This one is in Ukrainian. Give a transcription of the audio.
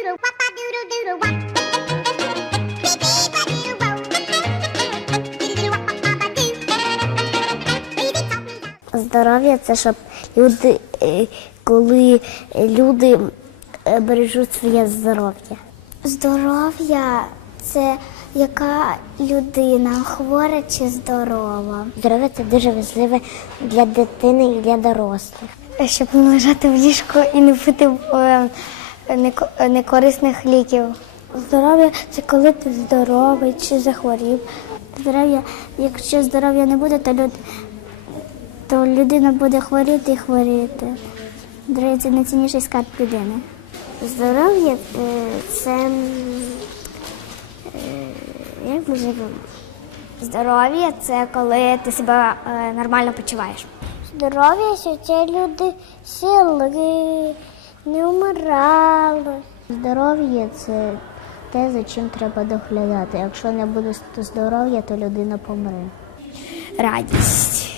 doodle wop a doodle doodle wop. Здоров'я це щоб люди, е, коли люди е, бережуть своє здоров'я. Здоров'я це яка людина хвора чи здорова. Здоров'я це дуже важливе для дитини і для дорослих. Щоб не лежати в ліжку і не пити е, некорисних ліків. Здоров'я це коли ти здоровий чи захворів. Здоров'я, якщо здоров'я не буде, то люд, то людина буде хворіти і хворіти. Здоров'я це найцінніший скарб людини. Здоров'я е, це е, як ми живемо? Здоров'я це коли ти себе е, нормально почуваєш. Здоров'я що це люди сіли, не вмирали. Здоров'я це те, за чим треба доглядати. Якщо не буде здоров'я, то людина помре. радість.